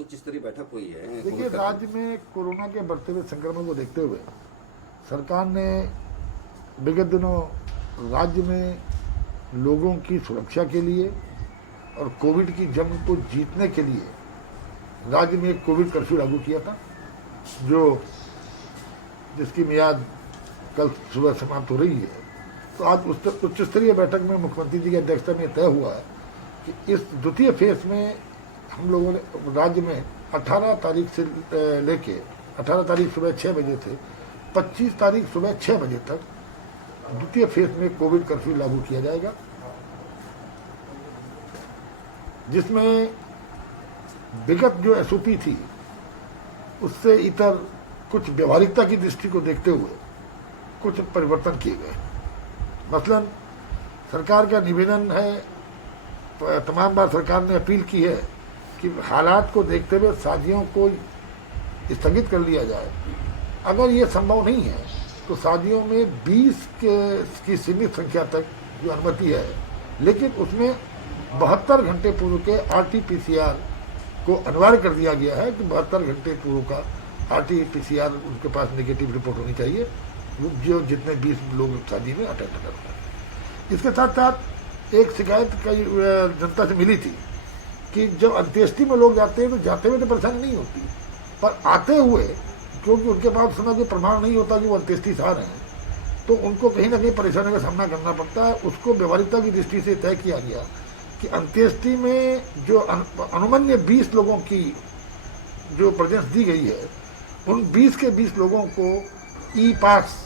उच्च स्तरीय बैठक हुई है। देखिए, राज्य में कोरोना के बढ़ते हुए संक्रमण को देखते हुए सरकार ने विगत दिनों राज्य में लोगों की सुरक्षा के लिए और कोविड की जंग को जीतने के लिए राज्य में एक कोविड कर्फ्यू लागू किया था, जो जिसकी मियाद कल सुबह समाप्त हो रही है। तो आज उच्च स्तरीय बैठक में मुख्यमंत्री जी की अध्यक्षता में तय हुआ है कि इस द्वितीय फेज में हम लोगों ने राज्य में 18 तारीख से लेके 18 तारीख सुबह 6 बजे से 25 तारीख सुबह 6 बजे तक द्वितीय फेज में कोविड कर्फ्यू लागू किया जाएगा, जिसमें विगत जो एसओपी थी उससे इतर कुछ व्यवहारिकता की दृष्टि को देखते हुए कुछ परिवर्तन किए गए। मसलन सरकार का निवेदन है, तमाम बार सरकार ने अपील की है कि हालात को देखते हुए शादियों को स्थगित कर लिया जाए। अगर ये संभव नहीं है तो शादियों में 20 की सीमित संख्या तक जो अनुमति है, लेकिन उसमें 72 घंटे पूर्व के RT-PCR को अनिवार्य कर दिया गया है कि 72 घंटे पूर्व का RT-PCR उनके पास नेगेटिव रिपोर्ट होनी चाहिए, जो जितने 20 लोग शादी में अटेंड कर रहे हैं। इसके साथ साथ एक शिकायत कई जनता से मिली थी कि जब अंत्येष्टि में लोग जाते हैं तो जाते हुए तो परेशानी नहीं होती, पर आते हुए क्योंकि उनके पास समय कोई प्रमाण नहीं होता कि वो अंत्येष्टि से आ रहे हैं, तो उनको कहीं ना कहीं परेशानी का सामना करना पड़ता है। उसको व्यवहारिकता की दृष्टि से तय किया गया कि अंत्येष्टि में जो अनुमन्य 20 लोगों की जो प्रेजेंस दी गई है, उन 20 के 20 लोगों को ई-पास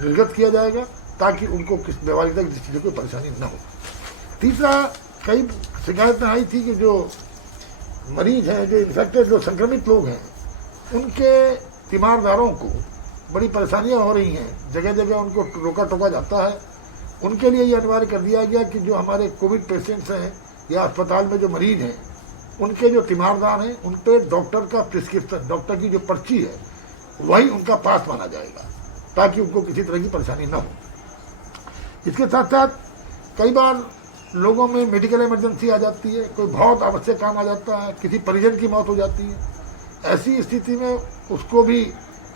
निर्गत किया जाएगा ताकि उनको किस व्यवहारिकता की दृष्टि से कोई परेशानी न हो। तीसरा, कई शिकायतें आई थी कि जो मरीज हैं, जो इन्फेक्टेड, जो संक्रमित लोग हैं, उनके तीमारदारों को बड़ी परेशानियां हो रही हैं, जगह जगह उनको रोका टोका जाता है। उनके लिए ये अनिवार्य कर दिया गया कि जो हमारे कोविड पेशेंट्स हैं या अस्पताल में जो मरीज हैं, उनके जो तीमारदार हैं, उन पर डॉक्टर का प्रिस्क्रिप्शन, डॉक्टर की जो पर्ची है, वही उनका पास माना जाएगा ताकि उनको किसी तरह की परेशानी न हो। इसके साथ साथ कई बार लोगों में मेडिकल इमरजेंसी आ जाती है, कोई बहुत आवश्यक काम आ जाता है, किसी परिजन की मौत हो जाती है। ऐसी स्थिति में उसको भी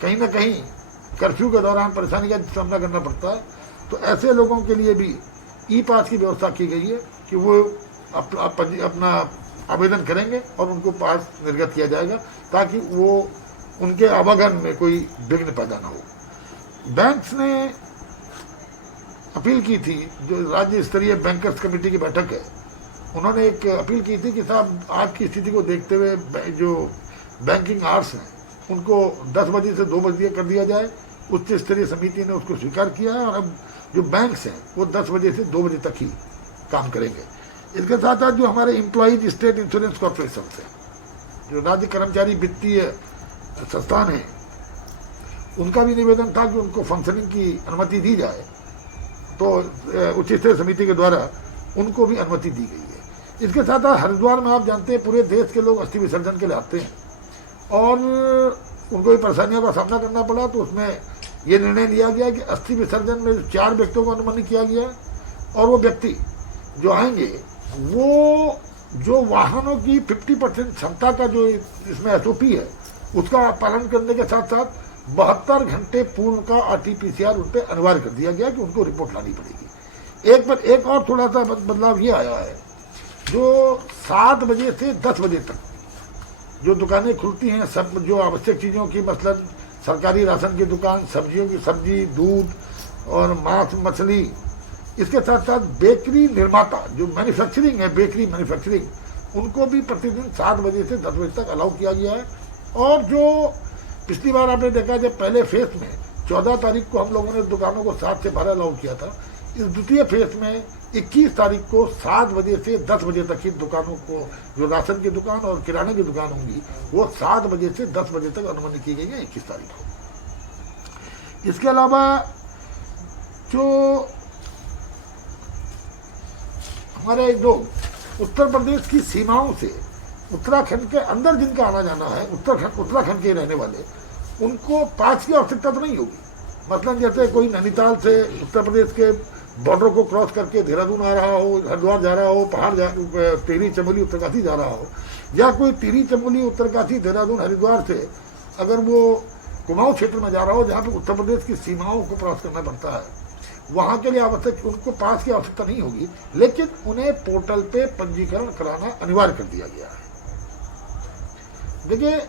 कहीं ना कहीं कर्फ्यू के दौरान परेशानी का सामना करना पड़ता है। तो ऐसे लोगों के लिए भी ई-पास की व्यवस्था की गई है कि वो अपना आवेदन करेंगे और उनको पास निर्गत किया जाएगा ताकि वो उनके आवागमन में कोई विघ्न पैदा न हो। बैंक्स ने अपील की थी, जो राज्य स्तरीय बैंकर्स कमेटी की बैठक है, उन्होंने एक अपील की थी कि साहब आज की स्थिति को देखते हुए जो बैंकिंग आवर्स हैं उनको 10 बजे से 2 बजे कर दिया जाए। उच्च स्तरीय समिति ने उसको स्वीकार किया है और अब जो बैंक्स हैं वो 10 बजे से 2 बजे तक ही काम करेंगे। इसके साथ साथ जो हमारे एम्प्लॉइज स्टेट इंश्योरेंस कॉर्पोरेशन है, जो राज्य कर्मचारी वित्तीय संस्थान है, उनका भी निवेदन था कि उनको फंक्शनिंग की अनुमति दी जाए, तो उच्च स्तरीय समिति के द्वारा उनको भी अनुमति दी गई है। इसके साथ साथ हरिद्वार में आप जानते हैं पूरे देश के लोग अस्थि विसर्जन के लिए आते हैं और उनको भी परेशानियों का सामना करना पड़ा, तो उसमें ये निर्णय लिया गया कि अस्थि विसर्जन में 4 व्यक्तियों को अनुमति किया गया है और वो व्यक्ति जो आएंगे वो जो वाहनों की 50% क्षमता का जो इसमें एसओपी है उसका पालन करने के साथ साथ 72 घंटे पूर्व का RT-PCR उन पर अनिवार्य कर दिया गया कि उनको रिपोर्ट लानी पड़ेगी। एक और थोड़ा सा बदलाव ये आया है, जो 7 बजे से 10 बजे तक जो दुकानें खुलती हैं, सब जो आवश्यक चीज़ों की, मसलन सरकारी राशन की दुकान, सब्जियों की सब्जी, दूध और मांस मछली, इसके साथ साथ बेकरी निर्माता जो मैन्युफैक्चरिंग है, बेकरी मैन्युफैक्चरिंग, उनको भी प्रतिदिन 7 बजे से 10 बजे तक अलाउ किया गया है। और जो पिछली बार आपने देखा जब पहले फेज में 14 तारीख को हम लोगों ने दुकानों को 7 से 12 अलाउ किया था, इस द्वितीय फेज में 21 तारीख को 7 बजे से 10 बजे तक की दुकानों को, जो राशन की दुकान और किराने की दुकान होंगी, वो 7 बजे से 10 बजे तक अनुमति की गई है 21 तारीख को। इसके अलावा जो हमारे लोग उत्तर प्रदेश की सीमाओं से उत्तराखंड के अंदर जिनका आना जाना है, उत्तराखंड के रहने वाले, उनको पास की आवश्यकता तो नहीं होगी। मसलन जैसे कोई नैनीताल से उत्तर प्रदेश के बॉर्डर को क्रॉस करके देहरादून आ रहा हो, हरिद्वार जा रहा हो, टिहरी चमोली उत्तरकाशी जा रहा हो, या कोई टिहरी चमोली उत्तरकाशी देहरादून हरिद्वार से अगर वो कुमाऊं क्षेत्र में जा रहा हो जहाँ पे उत्तर प्रदेश की सीमाओं को क्रॉस करना पड़ता है, वहां के लिए आवश्यक उनको पास की आवश्यकता नहीं होगी, लेकिन उन्हें पोर्टल पे पंजीकरण कराना अनिवार्य कर दिया गया है। देखिए,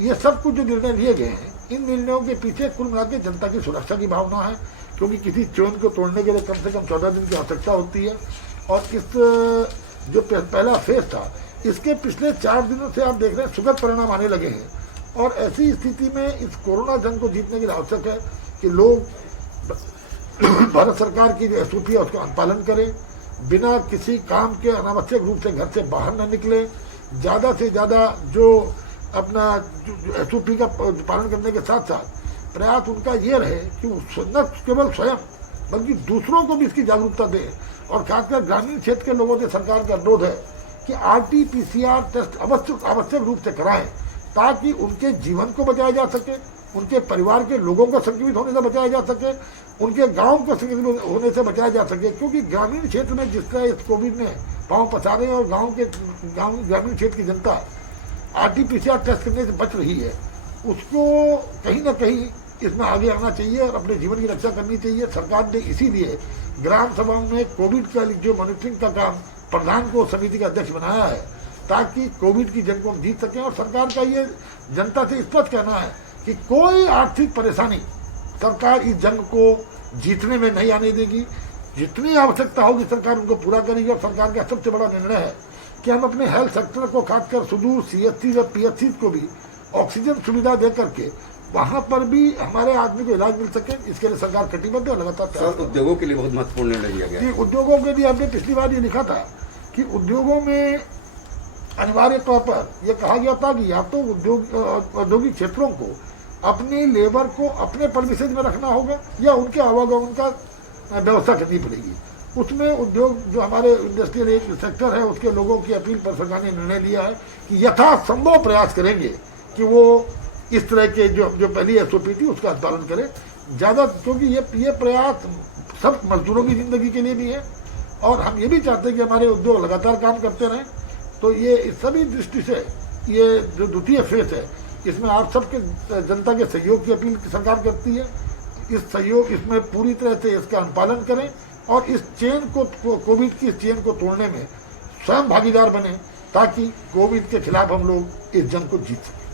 ये सब कुछ जो निर्णय लिए गए हैं, इन निर्णयों के पीछे कुल मिलाकर जनता की सुरक्षा की भावना है, क्योंकि किसी चेन को तोड़ने के लिए कम से कम 14 दिन की आवश्यकता होती है। और इस जो पहला फेज था, इसके पिछले 4 दिनों से आप देख रहे हैं सुखद परिणाम आने लगे हैं। और ऐसी स्थिति में इस कोरोना जंग को जीतने के लिए आवश्यक है कि लोग भारत सरकार की जो एसओपी है उसका अनुपालन करें, बिना किसी काम के अनावश्यक रूप से घर से बाहर न निकले, ज़्यादा से ज़्यादा जो अपना एसओपी का पालन करने के साथ साथ प्रयास उनका ये रहे कि न केवल स्वयं बल्कि दूसरों को भी इसकी जागरूकता दें। और खासकर ग्रामीण क्षेत्र के लोगों से सरकार का अनुरोध है कि RT-PCR टेस्ट आवश्यक रूप से कराएं, ताकि उनके जीवन को बचाया जा सके, उनके परिवार के लोगों को संक्रमित होने से बचाया जा सके, उनके गांव को संक्रमित होने से बचाया जा सके। क्योंकि ग्रामीण क्षेत्र में जिस तरह इस कोविड ने पांव पसारे और ग्रामीण क्षेत्र की जनता RT-PCR टेस्ट करने से बच रही है, उसको कहीं ना कहीं इसमें आगे आना चाहिए और अपने जीवन की रक्षा करनी चाहिए। सरकार ने इसीलिए ग्राम सभाओं में कोविड का जो मॉनिटरिंग का काम प्रधान को समिति का अध्यक्ष बनाया है, ताकि कोविड की जंग को हम जीत सकें। और सरकार का ये जनता से स्पष्ट कहना है कि कोई आर्थिक परेशानी सरकार इस जंग को जीतने में नहीं आने देगी। जितनी आवश्यकता होगी सरकार उनको पूरा करेगी। और सरकार का सबसे बड़ा निर्णय है कि हम अपने हेल्थ सेक्टर को, खासकर सुदूर CHC और PHC को भी ऑक्सीजन सुविधा दे करके वहां पर भी हमारे आदमी को इलाज मिल सके, इसके लिए सरकार कटिबद्ध और लगातार। उद्योगों के लिए बहुत महत्वपूर्ण निर्णय लिया गया। उद्योगों के लिए हमने पिछली बार ये लिखा था कि उद्योगों में अनिवार्य तौर पर यह कहा गया था कि या तो औद्योगिक क्षेत्रों को अपनी लेबर को अपने परमिसेज में रखना होगा या उनके आवागमन का व्यवस्था करनी पड़ेगी। उसमें उद्योग जो हमारे इंडस्ट्रियल सेक्टर है उसके लोगों की अपील पर सरकार ने निर्णय लिया है कि यथासंभव प्रयास करेंगे कि वो इस तरह के जो पहली एसओपी थी उसका पालन करें ज़्यादा, क्योंकि ये प्रयास सब मजदूरों की ज़िंदगी के लिए भी है और हम ये भी चाहते हैं कि हमारे उद्योग लगातार काम करते रहें। तो ये इस सभी दृष्टि से ये जो द्वितीय फेज है, इसमें आप सबके जनता के सहयोग की अपील सरकार करती है। इस सहयोग इसमें पूरी तरह से इसका अनुपालन करें और इस चेन को, कोविड की इस चेन को तोड़ने में स्वयं भागीदार बने, ताकि कोविड के खिलाफ हम लोग इस जंग को जीत सकें।